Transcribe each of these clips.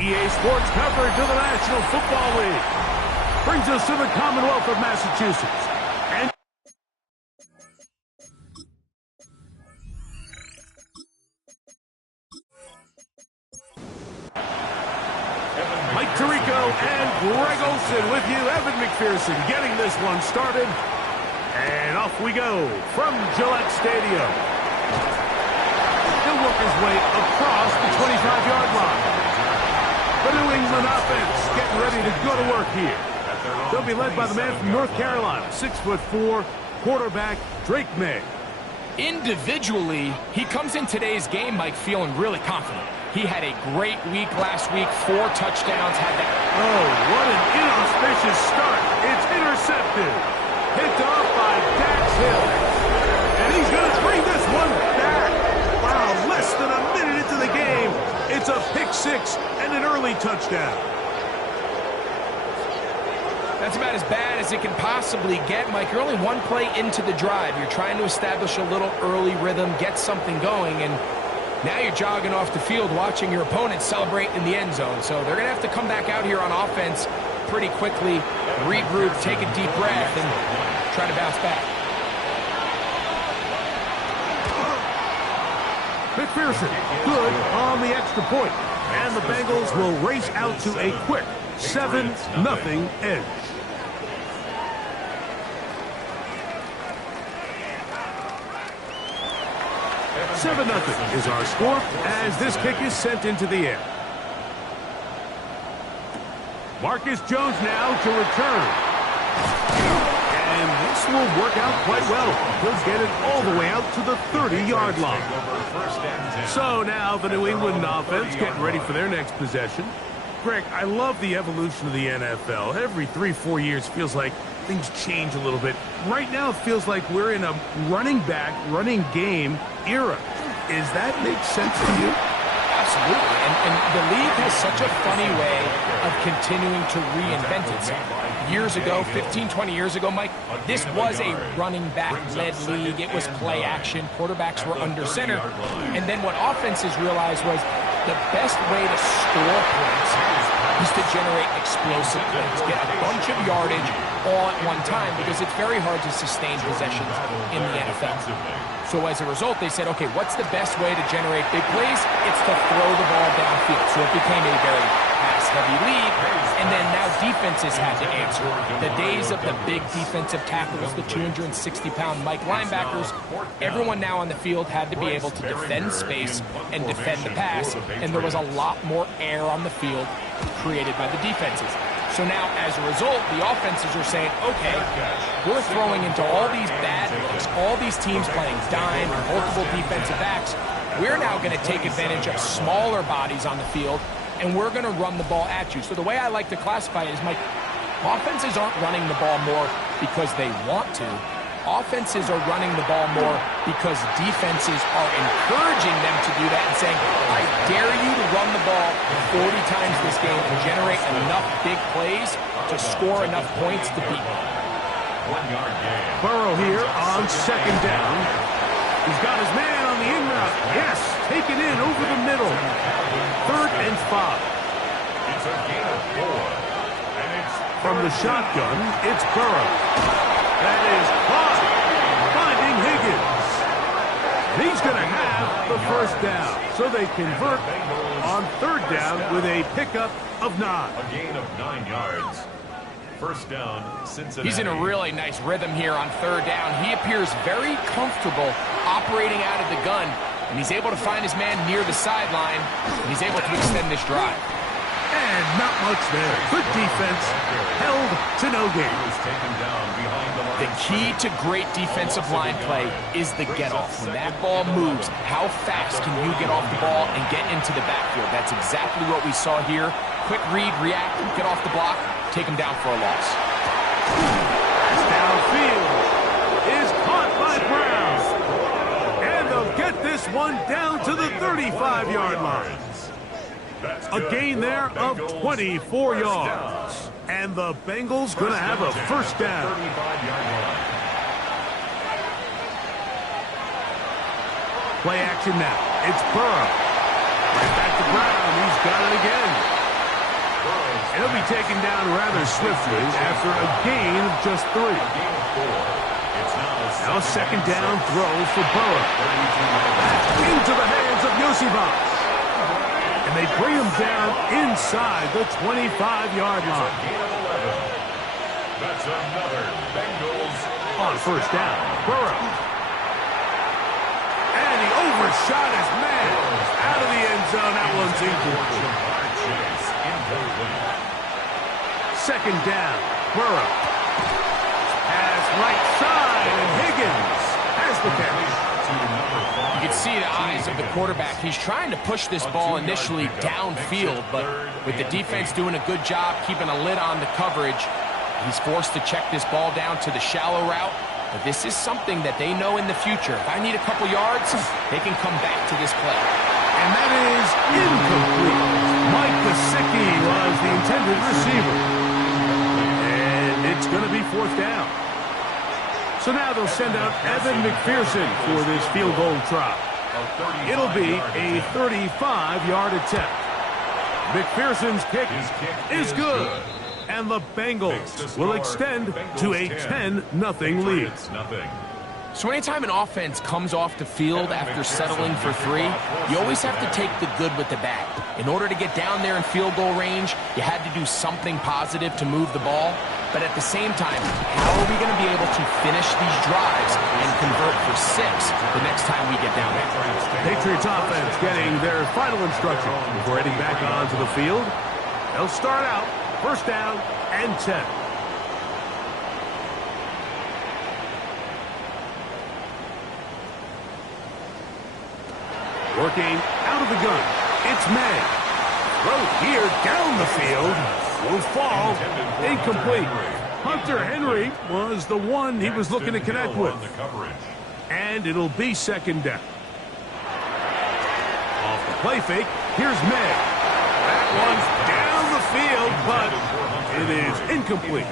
EA Sports coverage of the National Football League brings us to the Commonwealth of Massachusetts. And Mike Tirico and Greg Olson with you. Evan McPherson getting this one started. And off we go from Gillette Stadium. He'll work his way across the 25-yard line. The New England offense getting ready to go to work here. They'll be led by the man from North Carolina, 6'4", quarterback Drake May. Individually, he comes in today's game, Mike, feeling really confident. He had a great week last week, 4 touchdowns, had that. Oh, what an inauspicious start. It's intercepted. Picked off by Dax Hill. And he's going to bring this one back. Wow, less than a minute into the game. It's a pick 6 and an early touchdown. That's about as bad as it can possibly get, Mike. You're only one play into the drive. You're trying to establish a little early rhythm, get something going, and now you're jogging off the field watching your opponent celebrate in the end zone. So they're going to have to come back out here on offense pretty quickly, regroup, take a deep breath, and try to bounce back. McPherson, good on the extra point. And the Bengals will race out to a quick 7-0 edge. Seven 0 is our score as this kick is sent into the air. Marcus Jones now to return. And this will work out quite well. He'll get it all the way out to the 30-yard line. So now the New England offense getting ready for their next possession. Greg, I love the evolution of the NFL. Every 3-4 years feels like things change a little bit. Right now it feels like we're in a running back, running game era. Does that make sense to you? Absolutely. And the league has such a funny way of continuing to reinvent itself. Years ago, 15, 20 years ago, Mike, this was a running back-led league. It was play action. Quarterbacks were under center. And then what offenses realized was the best way to score points is to generate explosive plays, get a bunch of yardage all at one time, because it's very hard to sustain possessions in the NFL. So as a result, they said, okay, what's the best way to generate big plays? It's to throw the ball downfield. So it became a very pass-heavy league, and then now defenses had to answer. The days of the big defensive tackles, the 260-pound Mike linebackers, everyone now on the field had to be able to defend space and defend the pass, and there was a lot more air on the field created by the defenses. So now, as a result, the offenses are saying, okay, we're throwing into all these bad looks, all these teams playing dime, multiple defensive backs. We're now going to take advantage of smaller bodies on the field, and we're going to run the ball at you. So the way I like to classify it is, Mike, offenses aren't running the ball more because they want to. Offenses are running the ball more because defenses are encouraging them to do that and saying, I dare you to run the ball 40 times this game and generate enough big plays to score enough points to beat them. 1 yard gain. Burrow here on second down. He's got his man on the in route. Yes, taken in over the middle. 3rd and 5. It's a gain of 4. And it's from the shotgun, it's Burrow. That is caught, finding Higgins. And he's going to have the first down. So they convert on 3rd down with a pickup of 9. A gain of 9 yards. First down, Cincinnati. He's in a really nice rhythm here on 3rd down. He appears very comfortable operating out of the gun, and he's able to find his man near the sideline, and he's able to extend this drive. And not much there. Good defense, held to no gain. The key to great defensive line play is the get-off. When that ball moves, how fast can you get off the ball and get into the backfield? That's exactly what we saw here. Quick read, react, get off the block, take him down for a loss. Downfield is caught by Brown. And they'll get this one down to the 35-yard line. A gain there of 24 yards. And the Bengals going to have a first down. Play action now. It's Burrow. Right back to Brown. He's got it again. He'll be taken down rather swiftly after a gain of just 3. Now a second down throw for Burrow. Into the hands of Yosivas. And they bring him down inside the 25-yard line. That's another Bengals on first down. Burrow. And he overshot his man. Out of the end zone. That one's incomplete. Second down. Burrow. Pass right side. And Higgins has the catch. You can see the eyes of the quarterback. He's trying to push this ball initially downfield, but with the defense doing a good job keeping a lid on the coverage, he's forced to check this ball down to the shallow route. But this is something that they know in the future. If I need a couple yards, they can come back to this play. And that is incomplete. Mike Gesicki was the intended receiver. And it's going to be fourth down. So now they'll send out Evan McPherson for this field goal try. It'll be a 35-yard attempt. McPherson's kick is good. And the Bengals will extend to a 10-0 lead. So anytime an offense comes off the field after settling for 3, you always have to take the good with the bad. In order to get down there in field goal range, you had to do something positive to move the ball. But at the same time, how are we going to be able to finish these drives and convert for 6 the next time we get down there? Patriots offense getting their final instruction before heading back onto the field. They'll start out first down and 10. Working out of the gun. It's May. Throw here down the field. Will fall. Incomplete. Hunter Henry was the one he was looking to connect with. And it'll be second down. Off the play fake. Here's May. That one's down the field, but it is incomplete.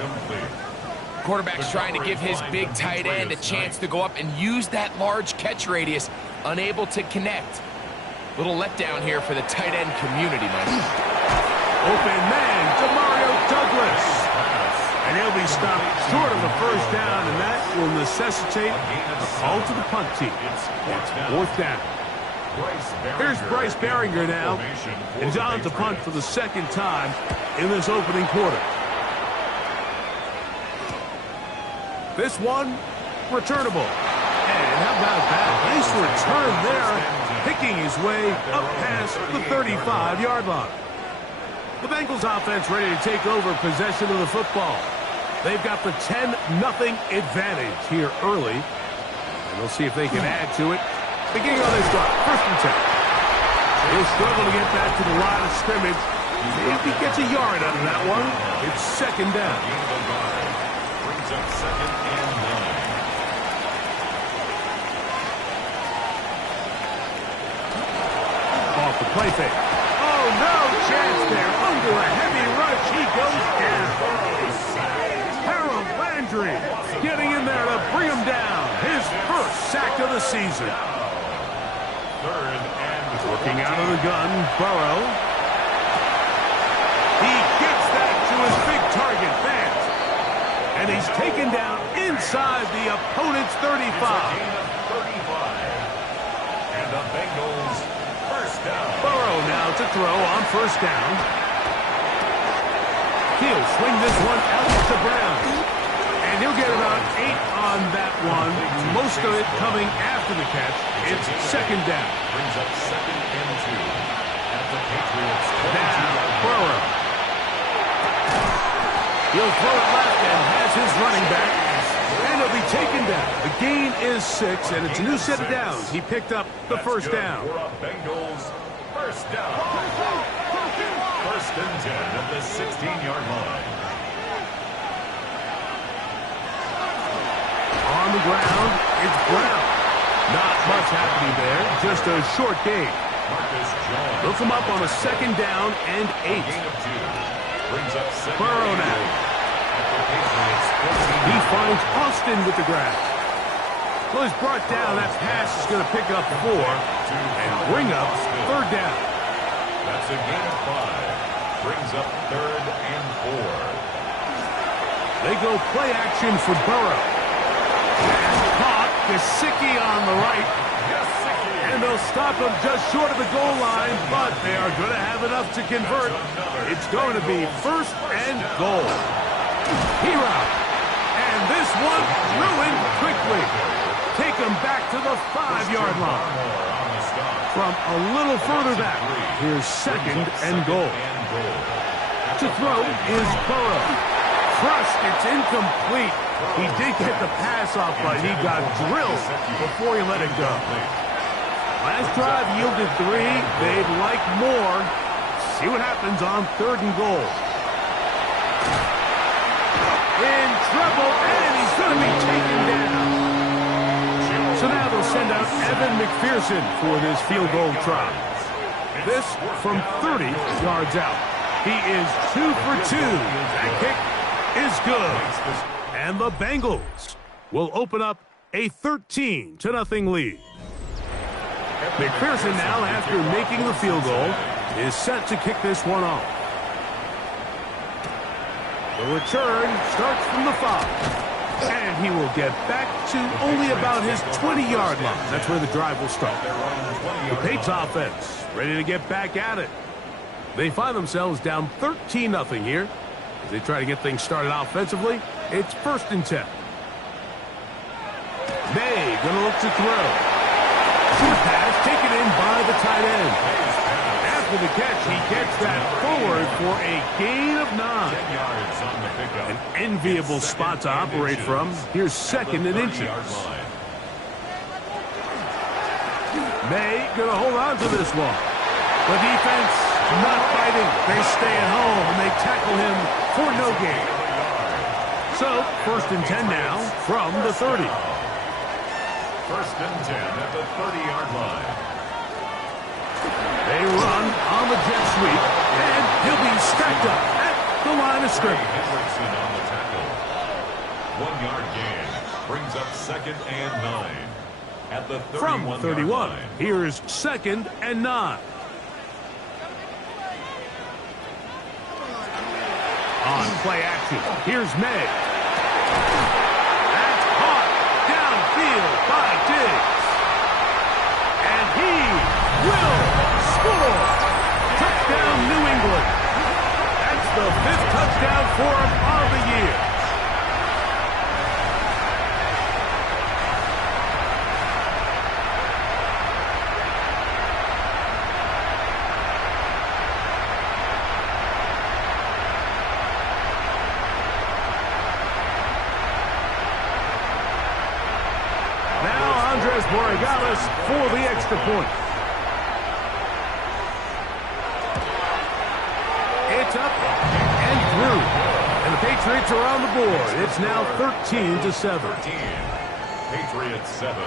Quarterback's trying to give his big tight end a chance to go up and use that large catch radius. Unable to connect. Little letdown here for the tight end community, Mike. Open man, Demario Douglas. And he'll be stopped short of the first down, and that will necessitate a call to the punt team. It's fourth down. Here's Bryce Baringer now, and he's on to punt for the second time in this opening quarter. This one, returnable. And how about that? Nice return there, picking his way up past the 35-yard line. The Bengals offense ready to take over possession of the football. They've got the 10-0 advantage here early. And we'll see if they can add to it. Beginning on this drive, first and 10. He'll struggle to get back to the line of scrimmage. If he gets a yard out of that one, it's second down. Brings up second and 9. Off the play fake. Oh, no chance there. Under a heavy rush, he goes down. Harold Landry getting in there to bring him down. His first sack of the season. Third and working out of the gun, Burrow. He gets that to his big target, Vance. And he's taken down inside the opponent's 35. And the Bengals first down. Burrow now to throw on first down. He'll swing this one out to Brown. And he'll get about 8 on that one. Most of it coming after the catch. It's second down. Brings up second and 2. At the Patriots. Now, Burrow. He'll throw it left and has his running back. And he'll be taken down. The gain is 6, and it's a new set of downs. He picked up the first down. Bengals first down. First and 10 at the 16-yard line. the ground. It's Brown. Not much happening there. Just a short gain. They'll come up on a 2nd down and 8. Burrow now. He finds Austin with the grab. Well, he's brought down. That pass is going to pick up 4 and bring up 3rd down. That's a gain of 5. Brings up 3rd and 4. They go play action for Burrow. And caught. Gesicki on the right. And they'll stop him just short of the goal line, but they are going to have enough to convert. It's going to be 1st and goal. Hero. And this one ruined quickly. Take him back to the 5-yard line. From a little further back, here's 2nd and goal. To throw is Burrow. Crushed, it's incomplete. He did get the pass off, but he got drilled before he let it go. Last drive yielded 3. They'd like more. See what happens on 3rd and goal. In trouble, and he's going to be taken down. So now they'll send out Evan McPherson for this field goal try. This from 30 yards out. He is 2 for 2. That kick is good. And the Bengals will open up a 13-0 lead. McPherson now, after making the field goal, is set to kick this one off. The return starts from the 5. And he will get back to only about his 20-yard line. That's where the drive will start. The Patriots offense ready to get back at it. They find themselves down 13-0 here. As they try to get things started offensively, it's 1st and 10. May going to look to throw. Short pass taken in by the tight end. After the catch, he gets that forward for a gain of 9. An enviable spot to operate from. Here's 2nd and inches. May going to hold on to this one. The defense not fighting. They stay at home and they tackle him for no gain. So 1st and 10 now from the 30. 1st and 10 at the 30-yard line. They run on the jet sweep, and he'll be stacked up at the line of scrimmage. Hendrickson on the tackle. 1-yard gain brings up 2nd and 9 at the 31-yard From 31, line. here's 2nd and 9. On play action, here's May. That's caught downfield by Diggs. And he will score. Touchdown, New England. That's the 5th touchdown for him on the year. For the extra point. It's up and through. And the Patriots are on the board. It's now 13-7. Patriots 7.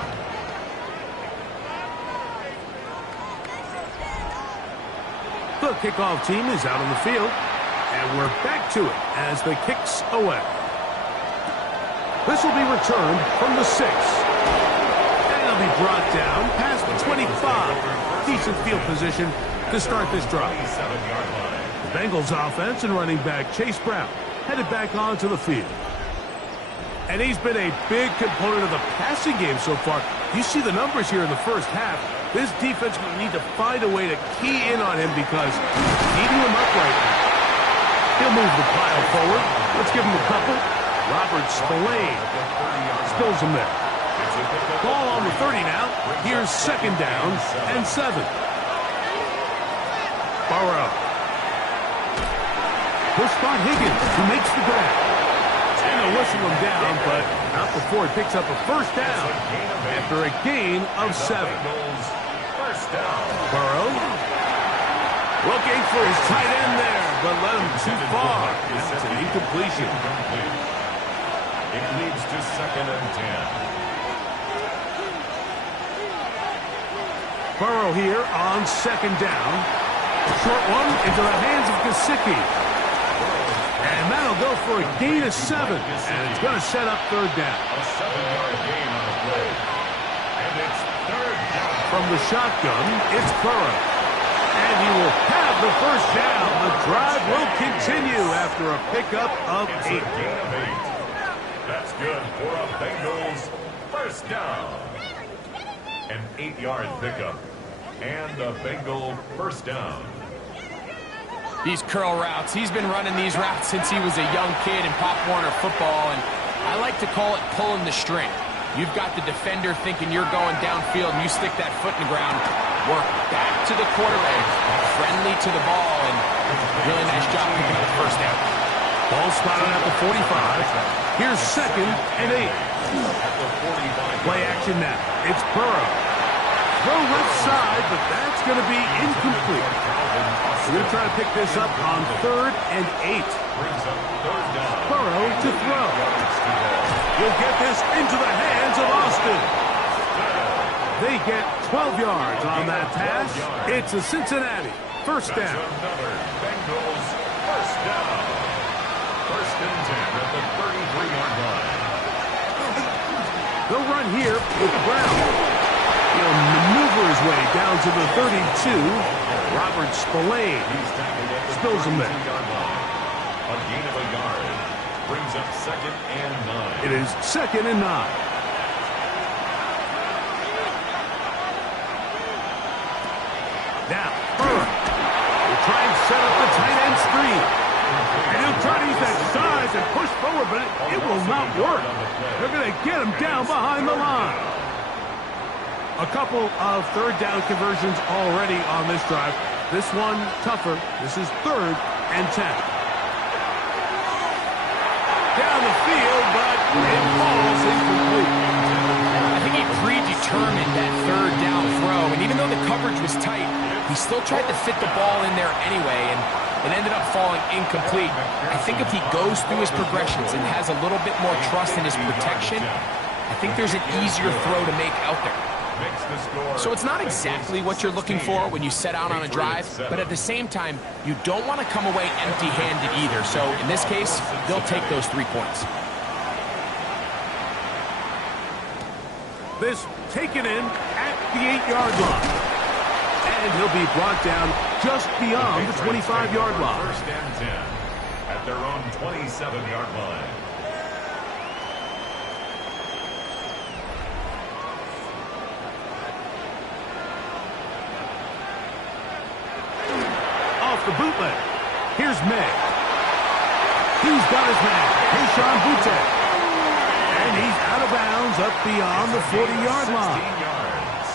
The kickoff team is out on the field. And we're back to it as the kick's away. This will be returned from the 6. Be brought down past the 25. Decent field position to start this drive. The Bengals offense and running back Chase Brown headed back onto the field. And he's been a big component of the passing game so far. You see the numbers here in the first half. This defense will need to find a way to key in on him because he's eating him up right now. He'll move the pile forward. Let's give him a couple. Robert Spillane spills him there. Ball on the 30 now. Here's 2nd down and 7. Burrow. Push by Higgins, who makes the grab. And they'll whistle him down, but not before he picks up a 1st down after a gain of 7. Burrow looking for his tight end there, but let him too far. That's an incompletion. It leads to 2nd and 10. Burrow here on second down. Short one into the hands of Gesicki. And that'll go for a gain of 7. And it's going to set up third down. A 7-yard gain on the play. And it's third down. From the shotgun, it's Burrow. And he will have the first down. The drive will continue after a pickup of 8. It's a gain of 8. That's good for a Bengals first down. An 8-yard pickup. And a Bengal first down. These curl routes, he's been running these routes since he was a young kid in Pop Warner football, and I like to call it pulling the string. You've got the defender thinking you're going downfield, and you stick that foot in the ground, work back to the quarterback, friendly to the ball, and really nice job picking up the first down. Ball spotted at the 45. Here's second and 8. Play action now. It's Burrow. Throw left side, but that's going to be incomplete. We're going to try to pick this up on third and 8. Burrow to throw. He'll get this into the hands of Austin. They get 12 yards on that pass. It's a Cincinnati first down. Bengals first down. First and 10 at the 33-yard line. They'll run here with Brown. He'll maneuver his way down to the 32. Robert Spillane spills him there. A gain of a yard brings up second and 9. It is second and 9. Now, Burrow will try and set up the tight end screen. And he'll try to use that size and push forward, but it will not work. They're going to get him down behind the line. A couple of third down conversions already on this drive. This one tougher. This is third and 10. Down the field, but it falls incomplete. I think he predetermined that third down throw, and even though the coverage was tight, he still tried to fit the ball in there anyway, and it ended up falling incomplete. I think if he goes through his progressions and has a little bit more trust in his protection, I think there's an easier throw to make out there. So it's not exactly what you're looking for when you set out on a drive, but at the same time, you don't want to come away empty-handed either. So in this case, they'll take those 3 points. This taken in at the 8-yard line. And he'll be brought down just beyond the 25-yard line. First and 10 at their own 27-yard line. The bootleg. Here's May. He's got his man, Hashan Butte. And he's out of bounds up beyond the 40-yard line. 16 yards.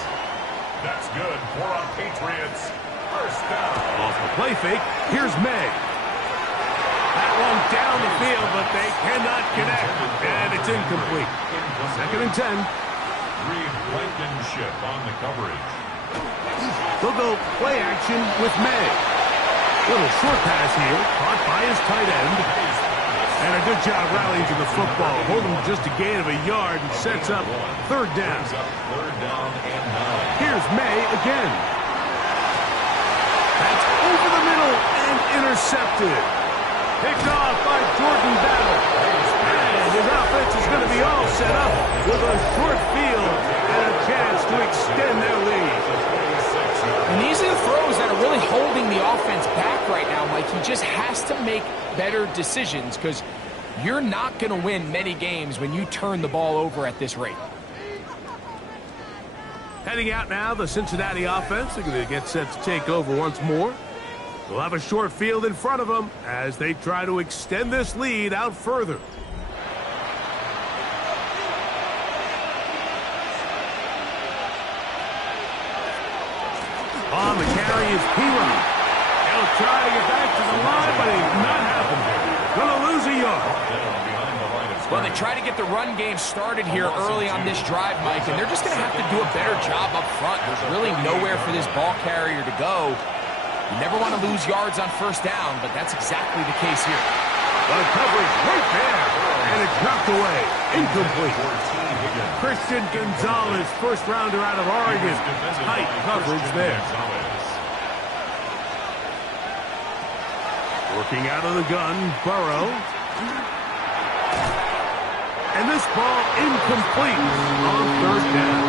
That's good for a Patriots first down. Off the play fake, here's May. That one down the field, but they cannot connect. And it's incomplete. Second and 10. Reed Blankenship on the coverage. They'll go play action with May. Little short pass here, caught by his tight end. And a good job rallying to the football. Holding just a gain of a yard and sets up third down. Third down and 9. Here's May again. That's over the middle and intercepted. Picked off by Jordan Battle. And his offense is going to be all set up with a short field and a chance to extend their lead. And these are the throws that are really holding the offense back right now, Mike. He just has to make better decisions because you're not going to win many games when you turn the ball over at this rate. Heading out now, the Cincinnati offense. They're going to get set to take over once more. They'll have a short field in front of them as they try to extend this lead out further. On the carry is Piron. He'll try to get back to the line, but it's not happening. Going to lose a yard. Well, they try to get the run game started here early on this drive, Mike, and they're just going to have to do a better job up front. There's really nowhere for this ball carrier to go. You never want to lose yards on first down, but that's exactly the case here. The coverage right there. And it's knocked away. Incomplete. Christian Gonzalez, first rounder out of Oregon. Tight coverage there. Working out of the gun, Burrow. And this ball incomplete on third down.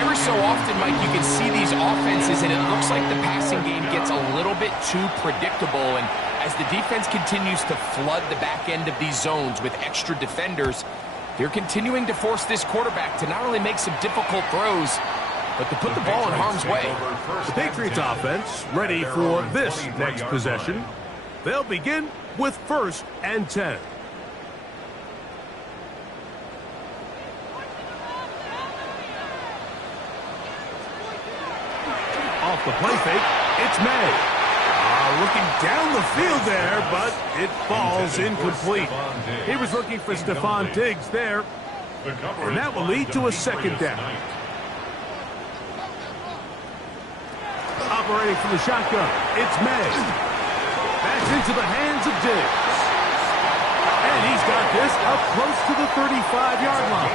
Every so often, Mike, you can see these offenses, and it looks like the passing game gets a little bit too predictable. And as the defense continues to flood the back end of these zones with extra defenders, they're continuing to force this quarterback to not only make some difficult throws, but to put the ball in harm's way. The Patriots offense ready for this next possession. They'll begin with 1st and 10. Off the play fake, it's May. Looking down the field there, but it falls incomplete. He was looking for Stephon Diggs there, and that will lead to a 2nd down. Operating from the shotgun, it's May. That's into the hands of Diggs. And he's got this up close to the 35-yard line.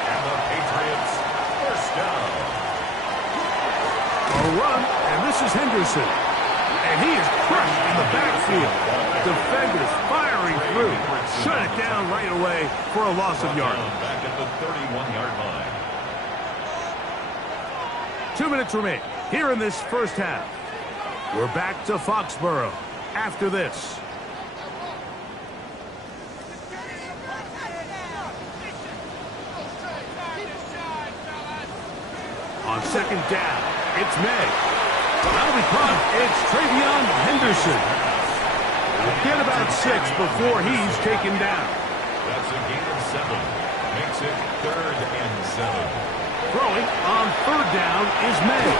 And the Patriots first down. A run, and this is Henderson. And he is crushed in the backfield. Defenders firing through. Shut it down right away for a loss of yardage. Back at the 31-yard line. 2 minutes remain here in this first half. We're back to Foxborough after this. On 2nd down, it's May. That'll be caught. It's Travion Henderson. We'll get about 6 before he's taken down. That's a gain of 7. Makes it 3rd and 7. Throwing on 3rd down is May.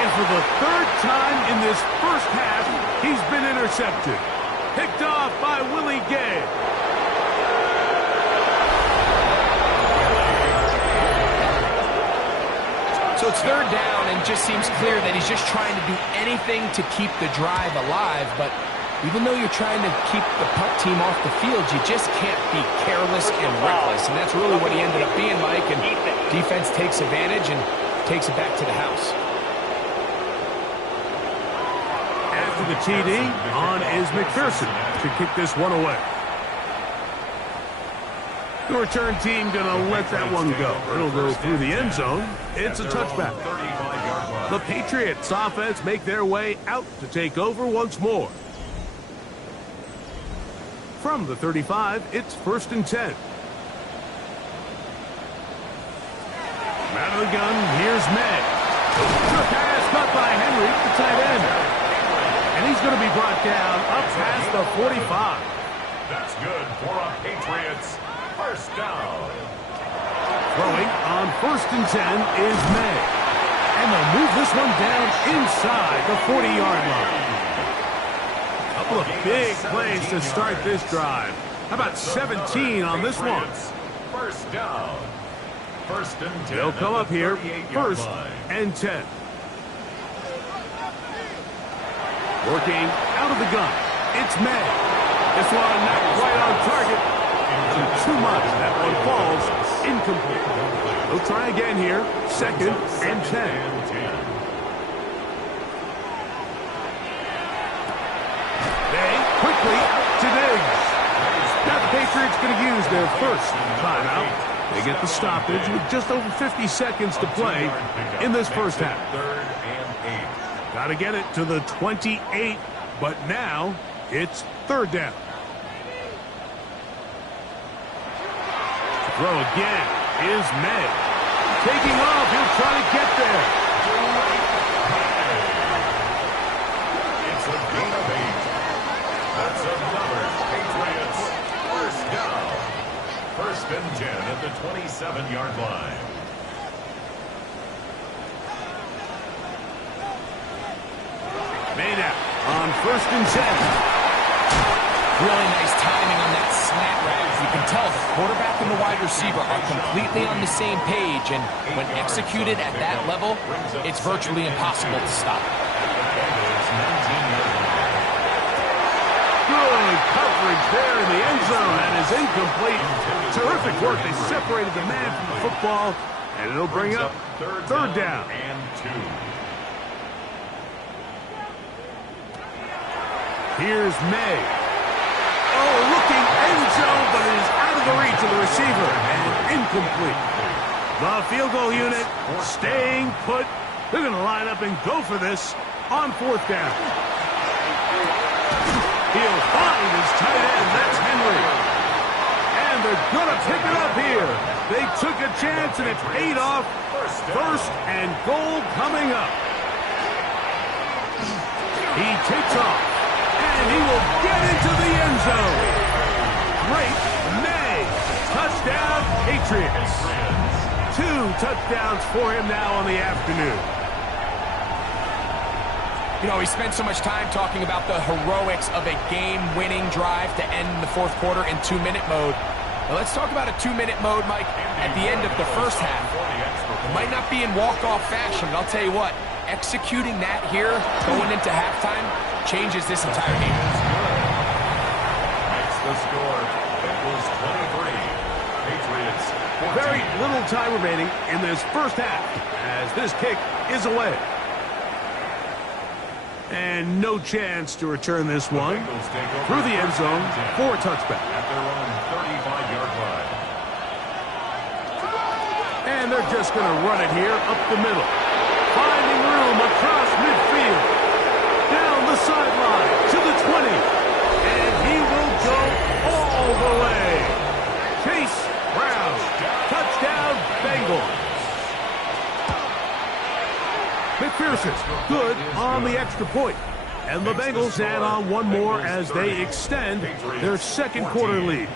And for the 3rd time in this first half, he's been intercepted. Picked off by Willie Gay. So it's 3rd down, and just seems clear that he's just trying to do anything to keep the drive alive. But even though you're trying to keep the punt team off the field, you just can't be careless and reckless. And that's really what he ended up being, Mike. And defense takes advantage and takes it back to the house. After the TD, on is McPherson to kick this one away. The return team going to let that one go. It'll go through the end zone. It's a touchback. The Patriots offense make their way out to take over once more. From the 35, it's 1st and 10. Out of the gun, here's May. Good pass caught by Henry, the tight end. And he's going to be brought down up past the 45. That's good for a Patriots first down. Throwing on 1st and 10 is May. And they'll move this one down inside the 40-yard line. A couple of big plays to start this drive. How about 17 on this one? First down. 1st and 10. They'll come up here, 1st and 10. Working out of the gun, it's May. This one not quite on target. Too much. That one falls incomplete. They'll try again here, 2nd and 10. They quickly to Diggs. Now the Patriots going to use their first timeout. They get the stoppage with just over 50 seconds to play in this first half. 3rd and 8. Got to get it to the 28, but now it's 3rd down. Throw again is May. Taking off, he'll try to get there. It's a gain of 8. That's another Patriots first down. 1st and 10 at the 27-yard line. Made out on 1st and 10. Really nice timing on that slant route. You can tell the quarterback and the wide receiver are completely on the same page, and when executed at that level, it's virtually impossible to stop. Good coverage is incomplete. Terrific work. They separated the man from the football, and it'll bring up third down. And 2. Here's May. Oh, looking end zone, but it is out of the reach of the receiver, and incomplete. The field goal unit staying put. They're going to line up and go for this on 4th down. He'll find his tight end. That's Henry. And they're going to pick it up here. They took a chance, and it paid off. 1st and goal coming up. He takes off, and he will get into the end zone. Great May. Touchdown, Patriots. 2 touchdowns for him now on the afternoon. You know, we spent so much time talking about the heroics of a game-winning drive to end the 4th quarter in 2-minute mode. Now let's talk about a 2-minute mode, Mike, at the end of the 1st half. It might not be in walk-off fashion, but I'll tell you what, executing that here, going into halftime, changes this entire game. Makes the score. Bengals 23. Patriots 14. Very little time remaining in this 1st half as this kick is away. And no chance to return this one through the end zone for a touchback. At their own 35-yard line. And they're just going to run it here up the middle. Finding room across midfield. Down the sideline to the 20. And he will go all the way. Chase Brown. Touchdown, Bengals. McPherson, good on the extra point. And the Bengals add on one more as they extend their 2nd quarter lead.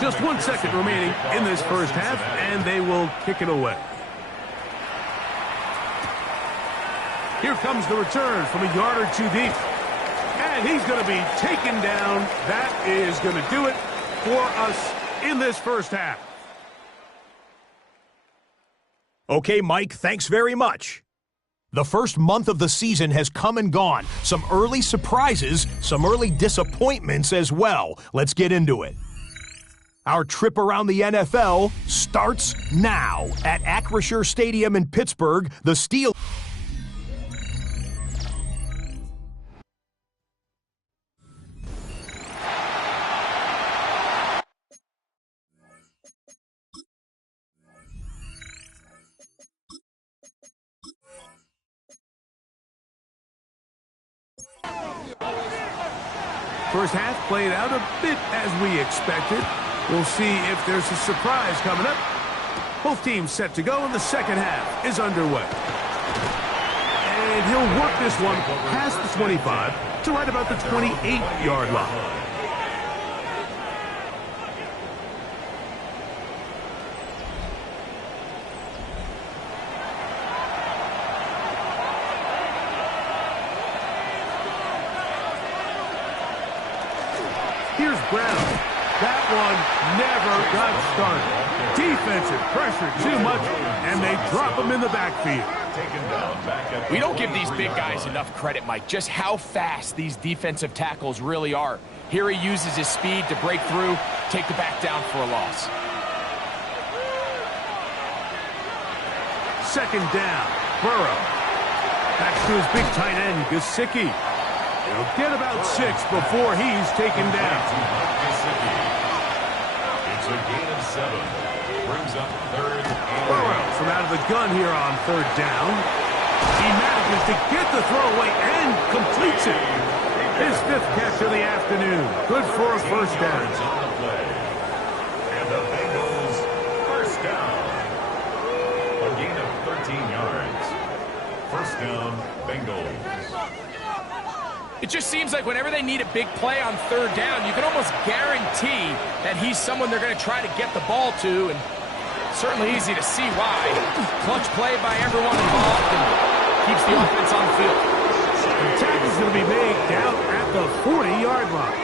Just 1 second remaining in this 1st half, and they will kick it away. Here comes the return from a yard or 2 deep. And he's going to be taken down. That is going to do it for us in this 1st half. Okay, Mike, thanks very much. The first month of the season has come and gone. Some early surprises, some early disappointments as well. Let's get into it. Our trip around the NFL starts now. At Acrisure Stadium in Pittsburgh, the Steelers. First half played out a bit as we expected. We'll see if there's a surprise coming up. Both teams set to go, and the 2nd half is underway. And he'll work this one past the 25 to right about the 28-yard line. Here's Brown. That one never got started. Defensive pressure too much, and they drop him in the backfield. We don't give these big guys enough credit, Mike, just how fast these defensive tackles really are. Here he uses his speed to break through, take the back down for a loss. 2nd down. Burrow. Back to his big tight end, Gesicki. He'll get about 6 before he's taken down. It's a gain of 7. Brings up 3rd and Burrow from out of the gun here on 3rd down. He manages to get the throw away and completes it. His 5th catch of the afternoon. Good for a 1st down. And the Bengals 1st down. A gain of 13 yards. 1st down, Bengals. It just seems like whenever they need a big play on 3rd down, you can almost guarantee that he's someone they're going to try to get the ball to, and certainly easy to see why. Clutch play by everyone involved and keeps the offense on the field. The tackle's going to be made down at the 40-yard line.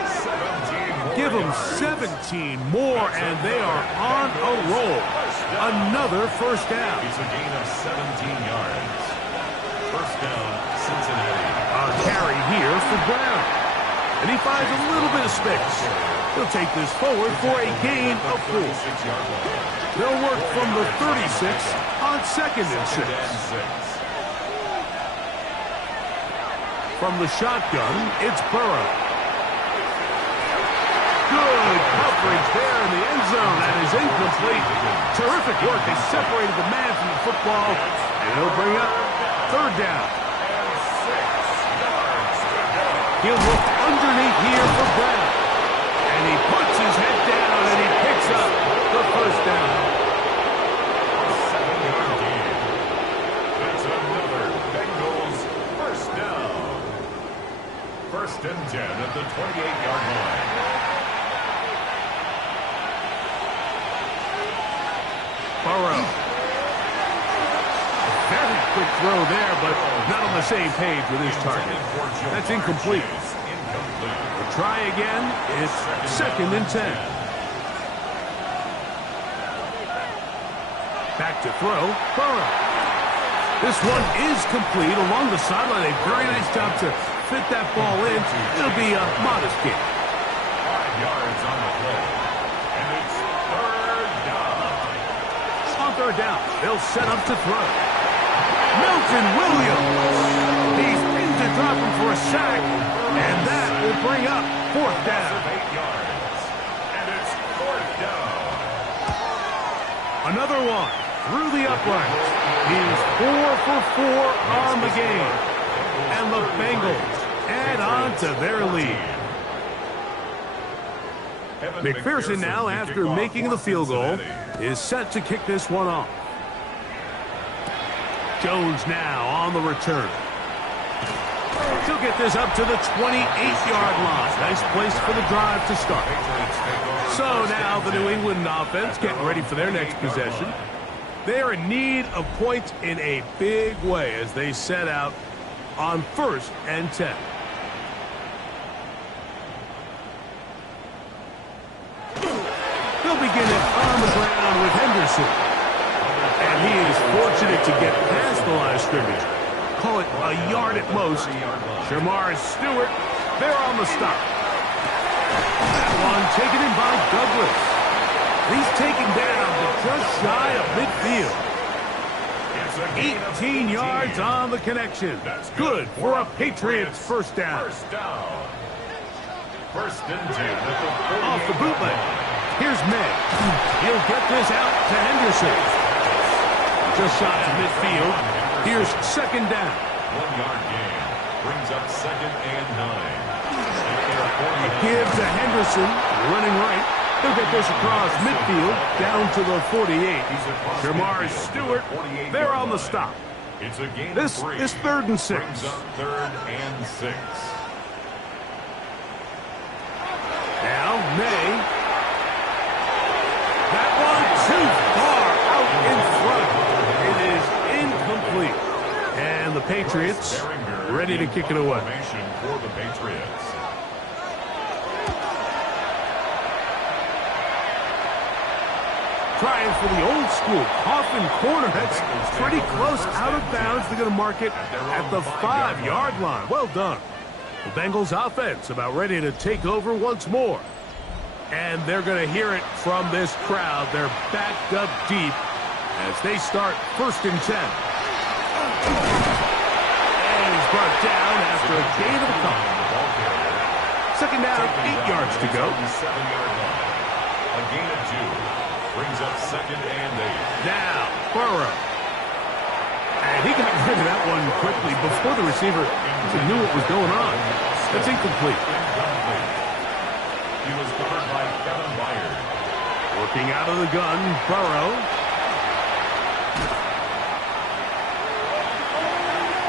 Give them 17 more, and they are on a roll. Another 1st down. It's a gain of 17 yards. 1st down, Cincinnati. A carry here for ground. And he finds a little bit of space. He'll take this forward for a gain of 4. They'll work from the 36 on 2nd and 6. From the shotgun, it's Burrow. Good coverage there in the end zone. That is incomplete. Terrific work. They separated the man from the football. And he'll bring up 3rd down. He'll look underneath here for Brown. And he puts his head down and he picks up the 1st down. 7-yard gain. That's another Bengals 1st down. 1st and 10 at the 28-yard line. Burrow. Very quick throw there, but not on the same page with his target. That's incomplete. We'll try again. It's 2nd and 10. Back to throw. Burrow. This one is complete along the sideline. A very nice job to fit that ball in. It'll be a modest gain. 5 yards on the play. And it's 3rd down. On 3rd down, they'll set up to throw. Milton Williams. He's in to drop him for a sack. And that will bring up 4th down. 8 yards. And it's 4th down. Another one through the uprights. He's 4 for 4 on the game. And the Bengals add on to their lead. McPherson now, after making the field goal, is set to kick this one off. Jones now on the return. He'll get this up to the 28-yard line. Nice place for the drive to start. So now the New England offense getting ready for their next possession. They are in need of points in a big way as they set out on 1st and 10. They'll begin it on the ground with Henderson. And he is fortunate to get past the line of scrimmage. Call it a yard at most. Shamar Stewart, they're on the stop. That one taken in by Douglas. He's taken down to just shy of midfield. 18 yards on the connection. Good for a Patriots 1st down. 1st and 10 off the bootleg. Here's May. He'll get this out to Henderson. Just shot to midfield. Here's 2nd down. 1-yard gain. Brings up 2nd and 9. Give to Henderson. Running right. He'll get this across midfield down to the 48. Shamar Stewart, they're on the stop. It's a gain. This is 3rd and 6. Brings up 3rd and 6. Now May. That one too far out in front. It is incomplete. And the Patriots ready to kick it away. For the Patriots. Trying for the old school coffin corner. That's pretty close out of bounds. They're going to mark it at the 5-yard line. Well done. The Bengals offense about ready to take over once more. And they're going to hear it from this crowd. They're backed up deep as they start 1st and 10. And he's brought down after a gain of a couple. 2nd down, 8 yards to go. 7-yard line. A gain of 2. Brings up 2nd and 8. Now, Burrow. And he got rid of that one quickly before the receiver even knew what was going on. That's incomplete. He was covered by Kevin Byard. Working out of the gun, Burrow.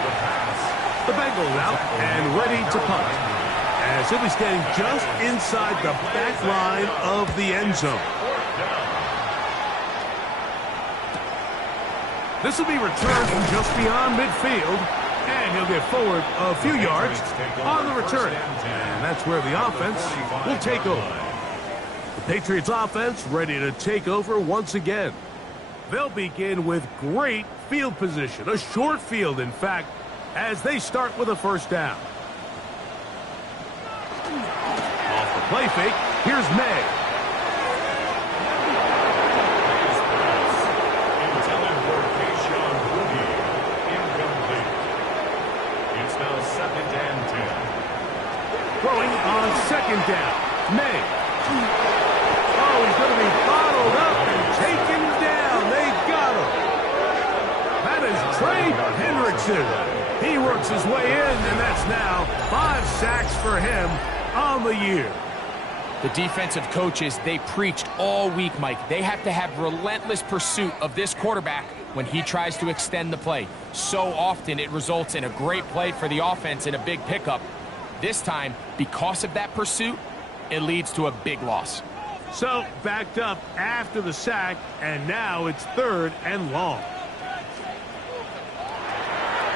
The pass. The Bengals out and ready to punt. As he'll be standing just inside the back line of the end zone. This will be returned from just beyond midfield. And he'll get forward a few yards on the return. And that's where the offense will take over. The Patriots offense ready to take over once again. They'll begin with great field position. A short field, in fact, as they start with a 1st down. Off the play fake, here's May. Intended for Keyshawn Ruby. Incomplete. It's now 2nd and 10. Throwing on 2nd down. May. Oh, he's going to be bottled up and taken down. They got him. That is Trey Hendrickson. He works his way in, and that's now 5 sacks for him on the year. The defensive coaches, they preached all week, Mike. They have to have relentless pursuit of this quarterback when he tries to extend the play. So often it results in a great play for the offense and a big pickup. This time, because of that pursuit, it leads to a big loss. So, backed up after the sack, and now it's 3rd and long.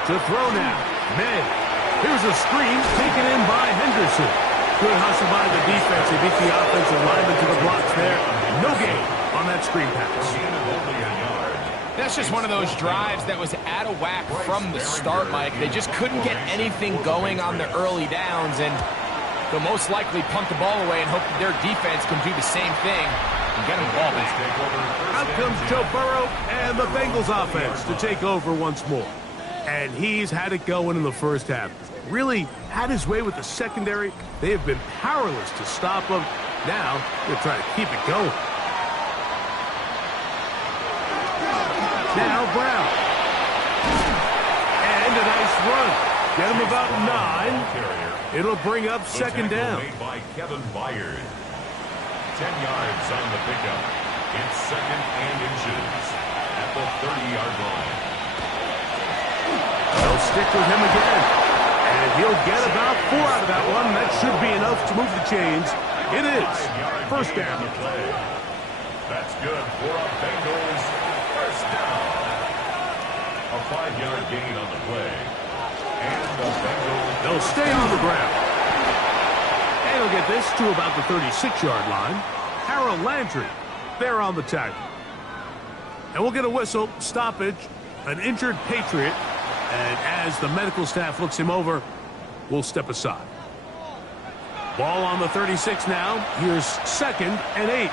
To throw now, May. Here's a screen taken in by Henderson. Good hustle by the defense. They beat the offensive lineman to the blocks there. No gain on that screen pass. That's just one of those drives that was out of whack from the start, Mike. They just couldn't get anything going on the early downs, and they'll most likely punt the ball away and hope that their defense can do the same thing and get them the ball back. Out comes Joe Burrow and the Bengals offense to take over once more. And he's had it going in the first half. Really had his way with the secondary. They have been powerless to stop him. Now they're trying to keep it going. Now Brown. And a nice run. Get him about 9. It'll bring up 2nd down. Made by Kevin Byard. 10 yards on the pickup. It's 2nd and inches at the 30-yard line. They'll stick with him again. And he'll get about 4 out of that one. That should be enough to move the chains. It is 1st down. That's good for a Bengals 1st down. A 5-yard gain on the play. And the Bengals... They'll stay on the ground. And he'll get this to about the 36-yard line. Harold Landry there on the tackle. And we'll get a whistle, stoppage, an injured Patriot. And as the medical staff looks him over, we'll step aside. Ball on the 36 now. Here's 2nd and 8.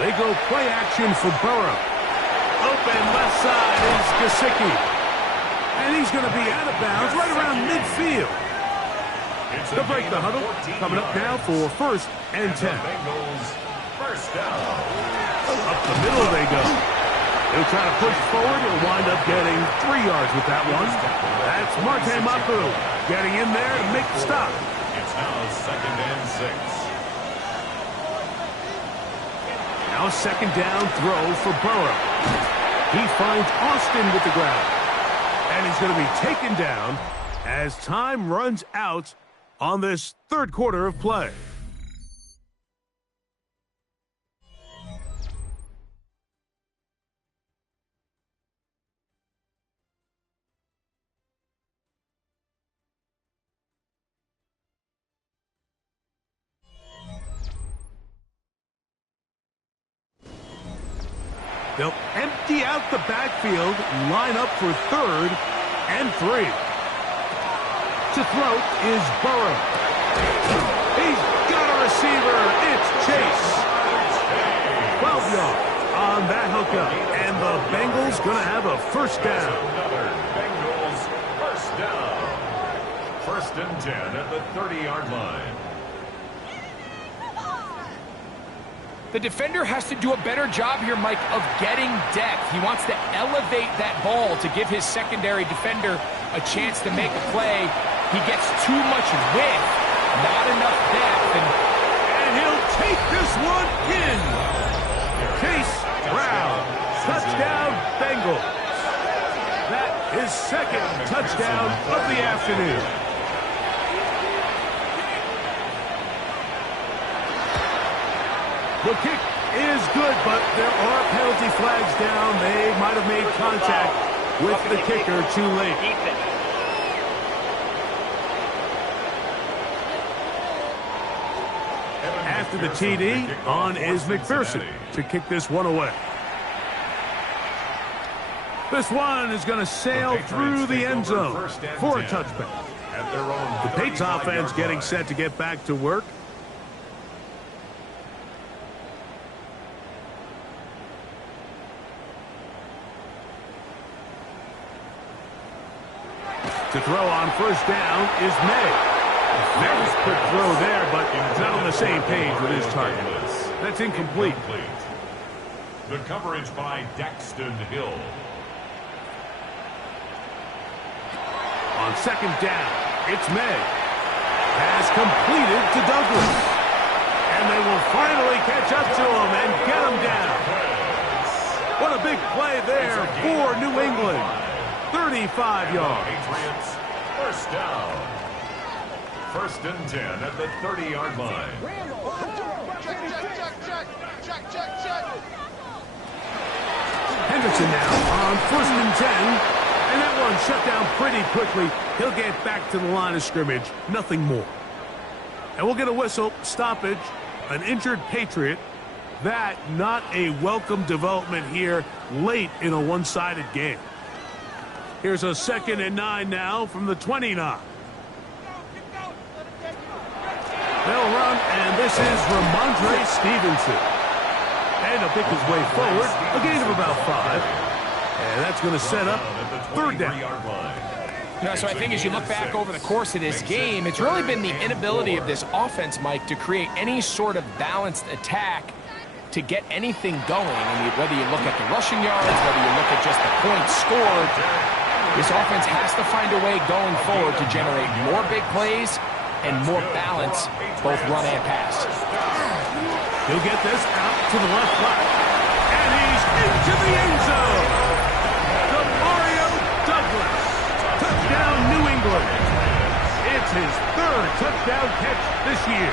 They go play action for Burrow. Open left side is Gesicki. And he's going to be out of bounds right around midfield. They'll break the huddle. Coming up now for 1st and 10. Bengals 1st down. Up the middle they go. He'll try to push forward. He'll wind up getting 3 yards with that one. That's Marte Mapu getting in there to make the stop. It's now 2nd and 6. Now a 2nd down throw for Burrow. He finds Austin with the ground. And he's going to be taken down as time runs out on this 3rd quarter of play. They'll empty out the backfield, line up for 3rd and 3. To throw is Burrow. He's got a receiver. It's Chase. 12 yards on that hookup. And the Bengals going to have a 1st down. Another Bengals 1st down. 1st and 10 at the 30-yard line. The defender has to do a better job here, Mike, of getting depth. He wants to elevate that ball to give his secondary defender a chance to make a play. He gets too much width, not enough depth. And he'll take this one in. Chase Brown, touchdown Bengals. That is 2nd touchdown of the afternoon. The kick is good, but there are penalty flags down. They might have made contact with the kicker too late. After the TD, on is McPherson to kick this one away. This one is going to sail through the end zone for a touchback. The Patriots offense getting set to get back to work. To throw on first down is May. Nice quick throw there, but not on the same page with his target. That's incomplete. The coverage by Daxton Hill. On second down, it's May. Pass completed to Douglas. And they will finally catch up to him and get him down. What a big play there for New England. 35 yards. Patriots, first down. First and 10 at the 30-yard line. Check. Henderson now on first and 10. And that one shut down pretty quickly. He'll get back to the line of scrimmage. Nothing more. And we'll get a whistle. Stoppage. An injured Patriot. That not a welcome development here late in a one-sided game. Here's a 2nd and 9 now from the 29. They'll run, and this is Ramondre Stevenson. And he'll pick his way forward. A gain of about 5. And that's going to set up third down. So I think as you look back over the course of this game, it's really been the inability of this offense, Mike, to create any sort of balanced attack to get anything going. I mean, whether you look at the rushing yards, whether you look at just the points scored, this offense has to find a way going forward to generate more big plays and more balance, both run and pass. He'll get this out to the left flat. And he's into the end zone. Mario Douglas. Touchdown, New England. It's his 3rd touchdown catch this year.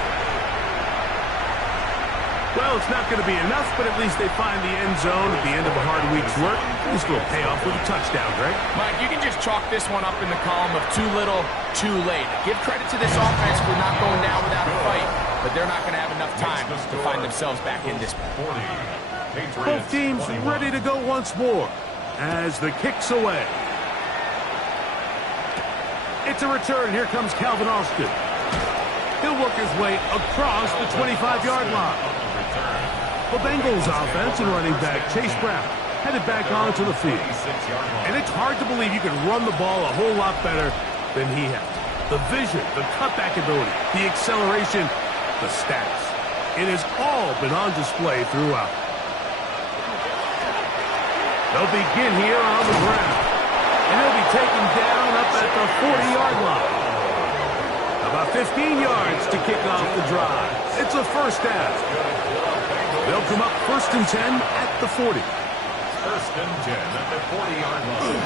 Well, it's not going to be enough, but at least they find the end zone at the end of a hard week's work. This will pay off with a touchdown, Greg. Mike, you can just chalk this one up in the column of too little, too late. Give credit to this offense for not going down without a fight, but they're not going to have enough time to find themselves back in this. Both teams ready to go once more as the kick's away. It's a return. Here comes Calvin Austin. He'll work his way across the 25-yard line. The Bengals offense and running back Chase Brown headed back onto the field. And it's hard to believe you can run the ball a whole lot better than he has. The vision, the cutback ability, the acceleration, the stats. It has all been on display throughout. They'll begin here on the ground. And he'll be taken down up at the 40-yard line. About 15 yards to kick off the drive. It's a first down. They'll come up first and 10 at the 40. First and 10 at the 40-yard line.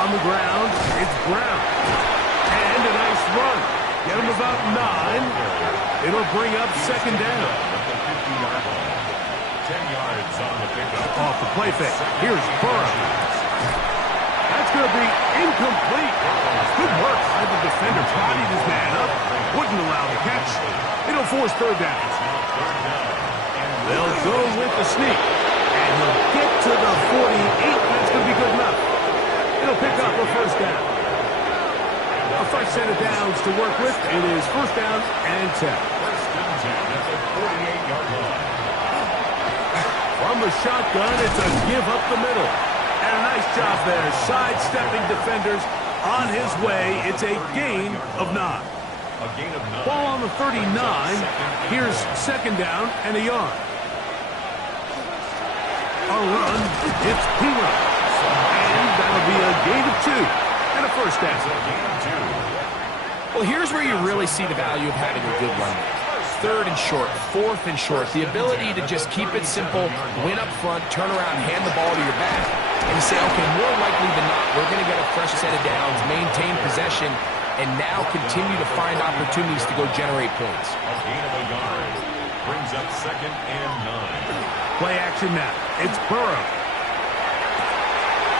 On the ground, it's Brown. And a nice run. Get him about 9. It'll bring up second down. 10 yards on the pickup. Off the play fake. Here's Burrow. That's going to be incomplete. Good work by the defender. Bodied his man up. Wouldn't allow the catch. It'll force third down. They'll go with the sneak. And he'll get to the 48. That's going to be good enough. It'll pick up a first down. A fresh set of downs to work with. It is first down and 10. First and 10 at the 48-yard line. From the shotgun, it's a give up the middle. And a nice job there, sidestepping defenders on his way. It's a gain of 9. A gain of 9. Ball on the 39. Here's second down and a yard. A run, it's Pima. And that'll be a gain of 2 and a first down. Well, here's where you really see the value of having a good run. Third and short, fourth and short, the ability to just keep it simple, win up front, turn around, hand the ball to your back, and say, okay, more likely than not, we're going to get a fresh set of downs, maintain possession, and now continue to find opportunities to go generate points. A gain of a yard brings up second and 9. Play action now. It's Burrow.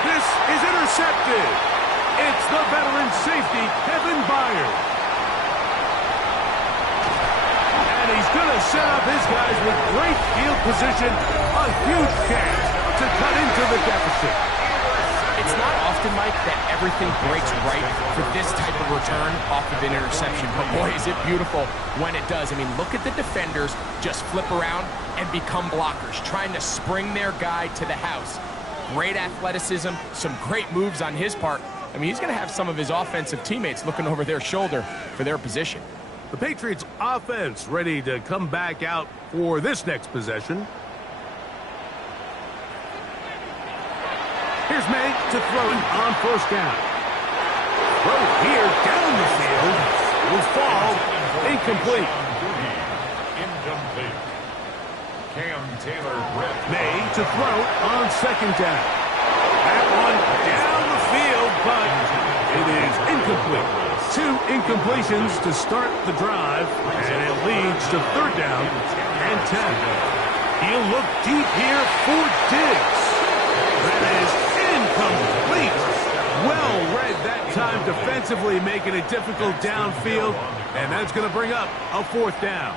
This is intercepted. It's the veteran safety, Kevin Byard. And he's going to set up his guys with great field position. A huge chance to to cut into the deficit. It's not often, Mike, that everything breaks right for this type of return off of an interception. But boy, is it beautiful when it does. I mean, look at the defenders just flip around and become blockers, trying to spring their guy to the house. Great athleticism, some great moves on his part. I mean, he's going to have some of his offensive teammates looking over their shoulder for their position. The Patriots offense ready to come back out for this next possession. Here's May to throw it on first down. Throw here down the field. Will fall incomplete. Incomplete. Cam Taylor May to throw on second down. That one down the field, but it is incomplete. 2 incompletions to start the drive, and it leads to third down and 10. He'll look deep here for Diggs. That is incomplete. Well read that time defensively, making it difficult downfield, and that's going to bring up a fourth down.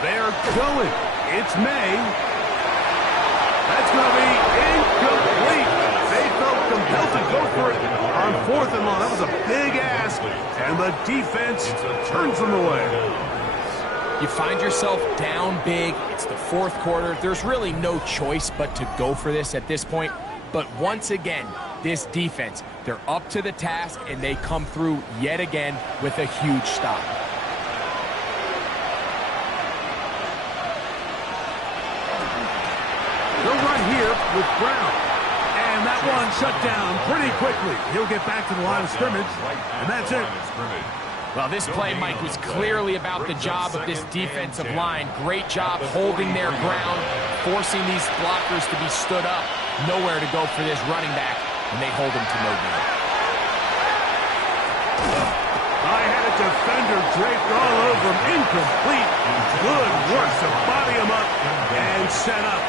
They're going. It's May. That's going to be incomplete. They felt compelled to go for it on 4th and long. That was a big ask, and the defense turns them away. You find yourself down big. It's the 4th quarter. There's really no choice but to go for this at this point. But once again, this defense, they're up to the task, and they come through yet again with a huge stop. They'll run here with Brown. And that one shut down pretty quickly. He'll get back to the line of scrimmage, and that's it. Well, this play, Mike, was clearly about the job of this defensive line. Great job holding their ground, forcing these blockers to be stood up. Nowhere to go for this running back, and they hold him to no good. I had a defender draped all over him. Incomplete. Good work to body him up and set up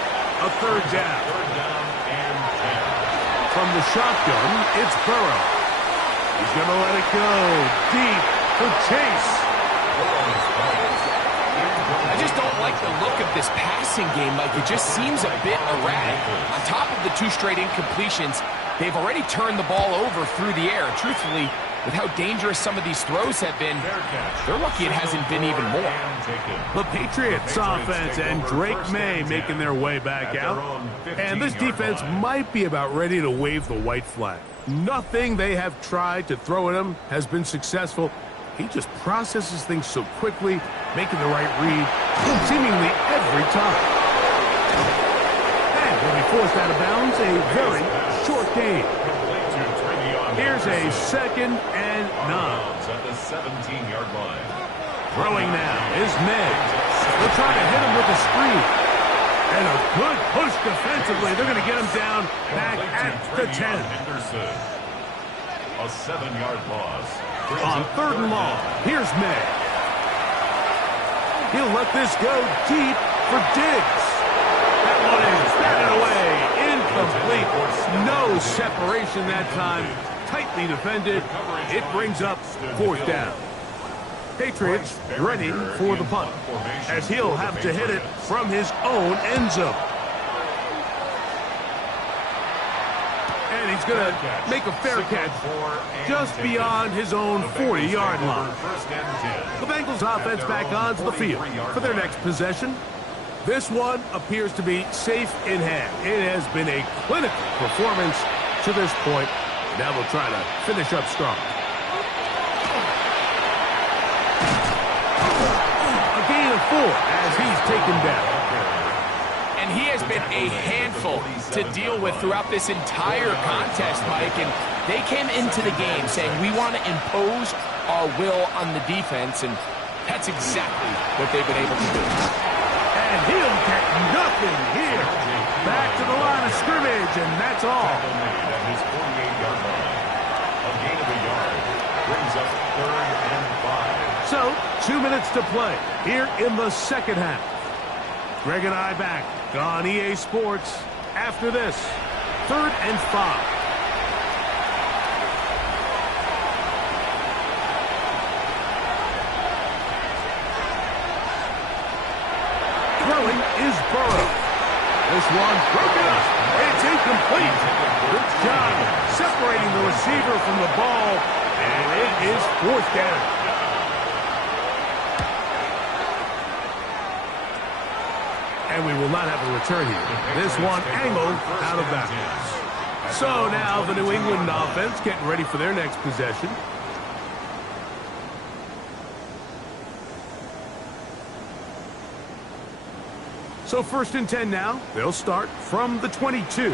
a third down. From the shotgun, it's Burrow. He's going to let it go deep for Chase. I just don't like the look of this passing game, Mike. It just seems a bit erratic. On top of the 2 straight incompletions, they've already turned the ball over through the air. Truthfully, with how dangerous some of these throws have been, they're lucky it hasn't been even more. The Patriots offense and Drake May making their way back out. And this defense might be about ready to wave the white flag. Nothing they have tried to throw at him has been successful. He just processes things so quickly, making the right read seemingly every time. And when he forced out of bounds, a very short game. Here's a 2nd and 9. At the 17-yard line. Throwing now is May. They'll try to hit him with a screen. And a good push defensively. They're going to get him down back at the 10. Henderson. A 7-yard loss. On 3rd and long, here's May. He'll let this go deep for Diggs. That one is batted away. Incomplete. No separation that time. Tightly defended. It brings up 4th down. Patriots ready for the punt, as he'll have to hit it from his own end zone. And he's going to make a fair catch just beyond his own 40-yard line. The Bengals offense back onto the field for their next possession. This one appears to be safe in hand. It has been a clinical performance to this point. Now they'll try to finish up strong. A gain of 4 as he's taken down. And he has been a handful to deal with throughout this entire contest, Mike. And they came into the game saying, we want to impose our will on the defense. And that's exactly what they've been able to do. And he'll get nothing here. Back to the line of scrimmage, and that's all. At his 48-yard line. A gain of a yard brings up 3rd and 5. So, 2 minutes to play here in the second half. Greg and I back on EA Sports after this. 3rd and 5. Throwing is Burrow. He'll this one. Broken up. It's incomplete. Good job separating the receiver from the ball. And it is fourth down. And we will not have a return here. This one angled out of bounds. So now the New England offense getting ready for their next possession. So 1st and 10 now. They'll start from the 22.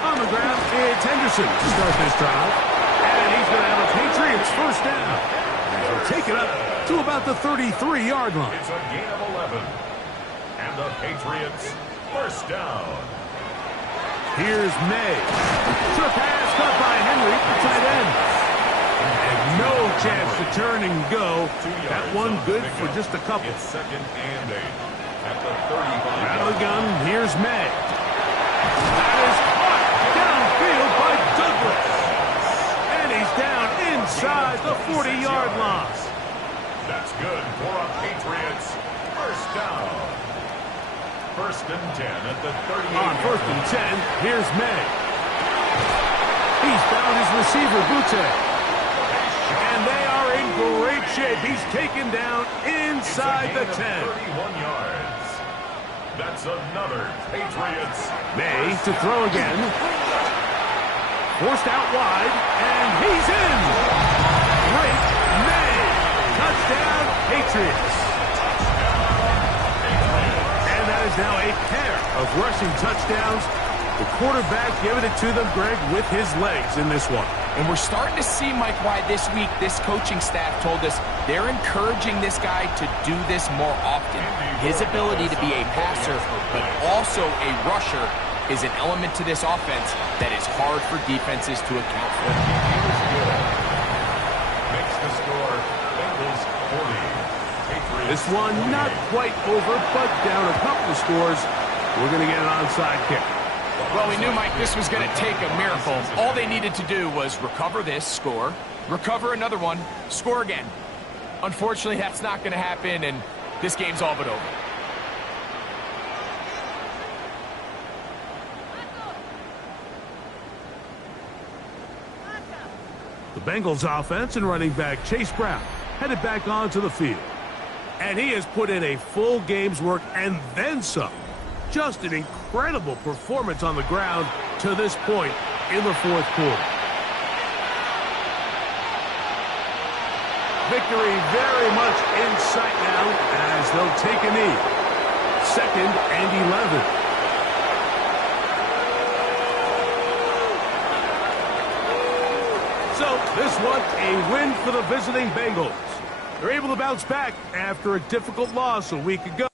On the ground, it's Henderson to start this drive. And he's going to have a Patriots first down. He'll take it up to about the 33-yard line. It's a gain of 11. And the Patriots first down. Here's May. Took pass caught by Henry, the tight end. And no chance to turn and go. That one good for just a couple. It's 2nd and 8 at the 35. Out of the gun, here's May. That is caught downfield by Douglas. And he's down inside the 40-yard line. That's good for a Patriots first down. 1st and 10 at the 38. On 1st and 10, here's May. He's found his receiver, Butte. And they are in great shape. He's taken down inside the 10. 31 yards. That's another Patriots. May to throw again. Forced out wide, and he's in. Great May. Touchdown, Patriots. And that is now a pair of rushing touchdowns. The quarterback giving it to them, Greg, with his legs in this one. And we're starting to see, Mike, why this week this coaching staff told us they're encouraging this guy to do this more often. His ability to be a passer, but also a rusher, is an element to this offense that is hard for defenses to account for. Makes the score Bengals 40. Patriots This one not quite over, but down a couple of scores. We're going to get an onside kick. Well, we knew, Mike, this was going to take a miracle. All they needed to do was recover this, score, recover another one, score again. Unfortunately, that's not going to happen, and this game's all but over. The Bengals offense and running back Chase Brown headed back onto the field. And he has put in a full game's work and then some. Just an incredible performance on the ground to this point in the 4th quarter. Victory very much in sight now as they'll take a knee. 2nd and 11. So this one a win for the visiting Bengals. They're able to bounce back after a difficult loss a week ago.